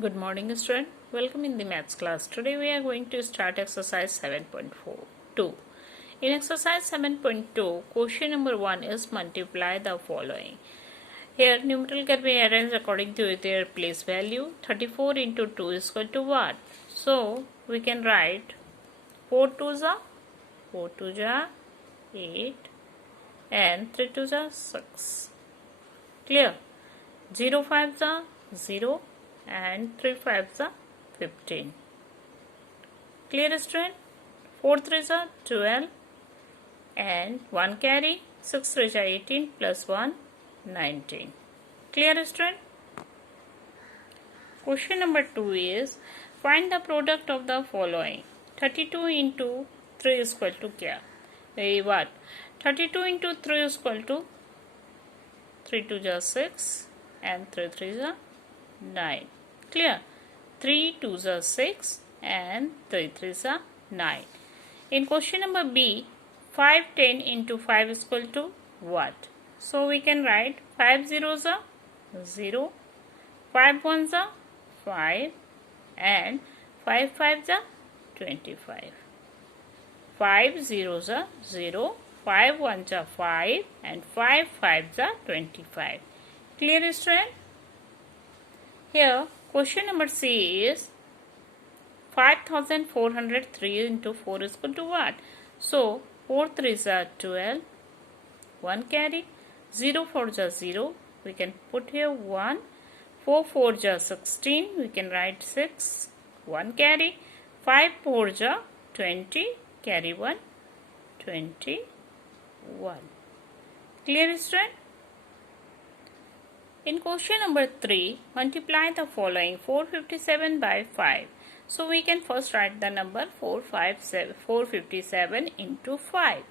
Good morning, student. Welcome in the maths class. Today we are going to start exercise 7.42. In exercise 7.2, question number 1 is multiply the following. Here numeral can be arranged according to their place value. 34 into 2 is equal to what? So we can write 4 2s are 4 2s are 8 and 3 2s are 6. Clear? 0 5s are 0 and 3 5s are 15. Clear, student? 4 3s are 12 and 1 carry, 6 3s are 18 plus 1 19. Clear, student? Question number 2 is find the product of the following. 32 into 3 is equal to क्या? What? 32 into 3 is equal to 3 2s are 6 and 3 3s are 9. Clear? 3 2s are 6 and 3 3s are 9. In question number B, 5 10 into 5 is equal to what? So we can write 5 zeros are 0, 5 ones are 5 and 5 fives are 25. 5 zeros are 0, 5 ones are 5 and 5 fives are 25. Clear, student? Here question number C is 5403 into 4 is equal to what? So 4 3s are 12, 1 carry, 0 4s are 0, we can put here 1, 4 4s are 16, we can write 6, 1 carry, 5 4s are 20, carry 1, 21. Clear, student? In question number 3, multiply the following 457 by 5. So we can first write the number 457 into 5.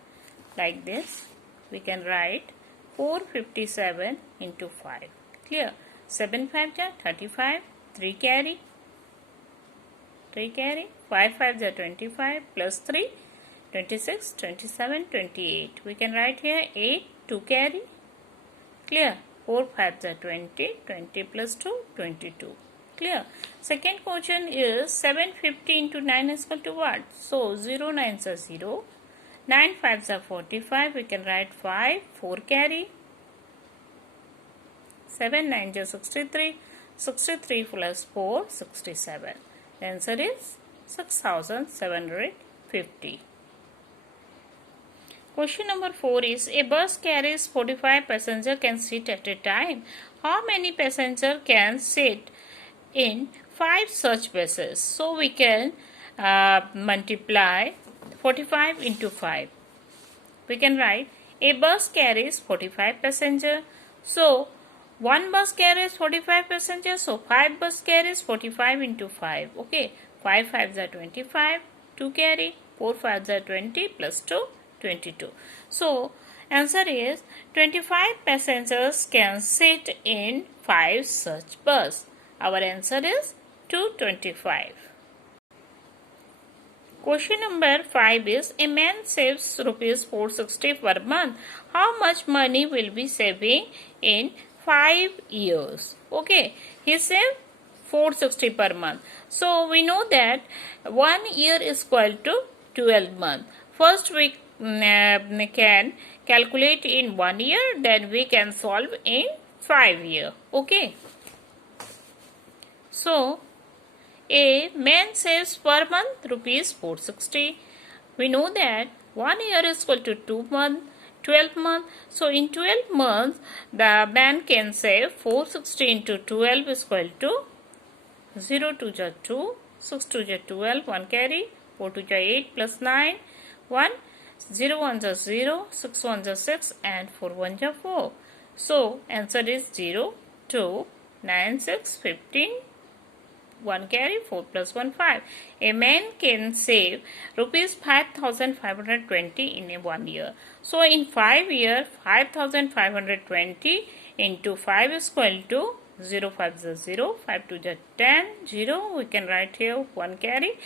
Like this, we can write 457 into 5. Clear? 7 5s are 35, 3 carry, 5 5s are 25 plus 3, 26, 27, 28. We can write here 8, 2 carry. Clear? 4 5s are 20, 20 plus 2, 22. Clear? Second question is 750 into 9 is equal to what? So 0 9s are 0, 9 5s are 45, we can write 5, 4 carry, 7 9s are 63, 63 plus 4, 67. The answer is 6750. Question number 4 is a bus carries 45 passengers can sit at a time. How many passengers can sit in 5 such buses? So we can multiply 45 into 5. We can write a bus carries 45 passengers. So 1 bus carries 45 passengers. So 5 bus carries 45 into 5. Okay. 5 5s are 25. 2 carry. 4 5s are 20 plus 2. 22. So, answer is 25 passengers can sit in 5 such bus. Our answer is 225. Question number 5 is a man saves rupees 460 per month. How much money will be saving in 5 years? Okay, he saved 460 per month. So, we know that 1 year is equal to 12 months. First we can calculate in 1 year, then we can solve in 5 years. Okay. So, a man saves per month rupees 460. We know that 1 year is equal to 2 months, 12 months. So, in 12 months, the man can save 460 into 12 is equal to 0 2 is 2, 6 2 is 12, 1 carry, 4 2 is 8 plus 9, 1. 0 1s are 0, 6 1s are 6 and 4 1s are 4. So, answer is 0, 2, 9, 6, 15, 1 carry, 4 plus 1, 5. A man can save rupees 5520 in a 1 year. So, in 5 years, 5520 into 5 is equal to 0 5 is 0, 5 2 is 10, 0. We can write here 1 carry.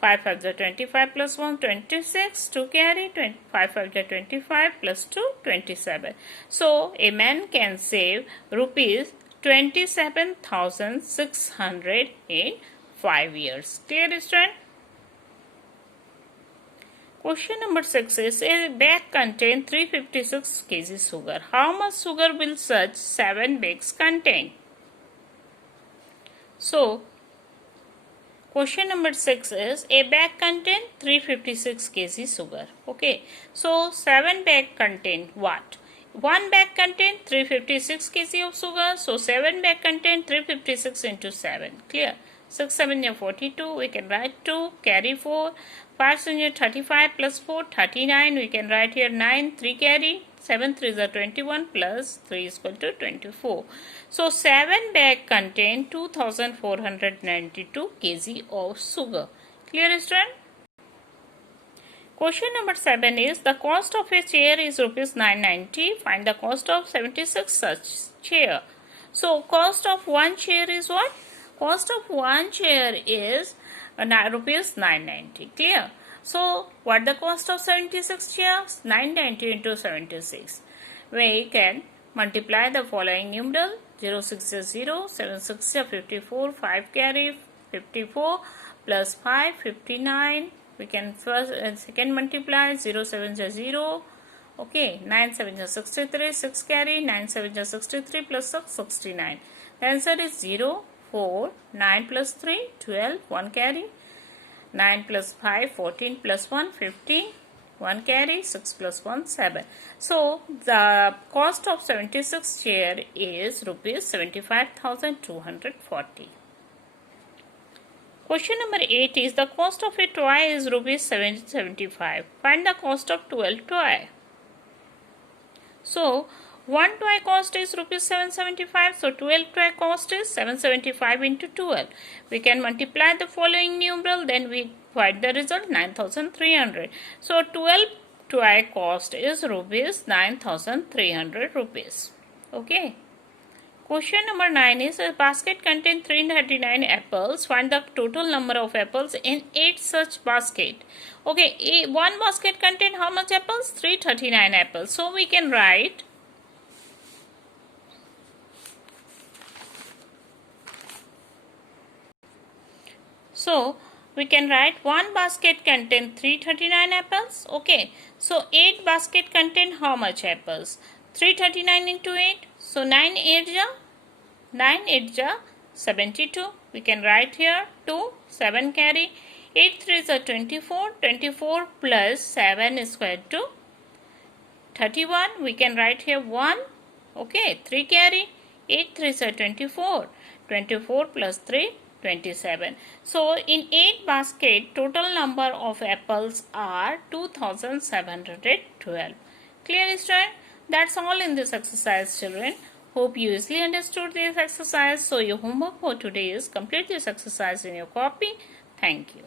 5 5 are 25 plus 1, 26, 2 carry, 5 5 are 25 plus 2, 27. So, a man can save rupees 27,600 in 5 years. Clear, student? Question number 6 is a bag contains 356 kg sugar. How much sugar will such 7 bags contain? So, question number 6 is a bag contains 356 kg sugar. Okay, so 7 bag contain what? One bag contains 356 kg of sugar. So 7 bag contain 356 into 7. Clear? 6 7 is 42. We can write 2. Carry 4. 5 7 is 35 plus 4 39. We can write here 9. 3 carry. 7 3 is 21 plus 3 is equal to 24. So 7 bag contain 2492 kg of sugar. Clear, student? Question number 7 is the cost of a chair is rupees 990. Find the cost of 76 such chair. So cost of one chair is what? Cost of one chair is rupees 990. Clear? So what the cost of 76 chairs? 990 into 76. We can multiply the following numeral. 0 6 is 0, 7 6 is 54, 5 carry 54 plus 5 59. We can first and second multiply. 0 7 is 0. Okay, 9 7 is 63, 6 carry, 9 7 is 63 plus 6 69. The answer is 0, 4, 9 plus 3, 12, 1 carry, 9 plus 5, 14 plus 1, 15, 1 carry, 6 plus 1, 7. So, the cost of 76 chair is rupees 75,240. Question number 8 is the cost of a toy is rupees 775. Find the cost of 12 toy. So, one toy cost is rupees 775. So, 12 toy cost is 775 into 12. We can multiply the following numeral. Then we find the result 9,300. So, 12 toy cost is rupees 9,300 rupees. Okay. Question number 9 is a basket contains 339 apples. Find the total number of apples in 8 such basket. Okay, one basket contains how much apples? 339 apples. So we can write one basket contains 339 apples. Okay, so 8 basket contain how much apples? 339 into 8. So 9 8 ja 72. We can write here 2, 7 carry. 8 3 is 24. 24 plus 7 is equal to 31. We can write here 1. Okay, 3 carry. 8 3 is 24. 24 plus 3, 27. So in 8 basket, total number of apples are 2712. Clear, student? That's all in this exercise, children. Hope you easily understood this exercise. So your homework for today is complete this exercise in your copy. Thank you.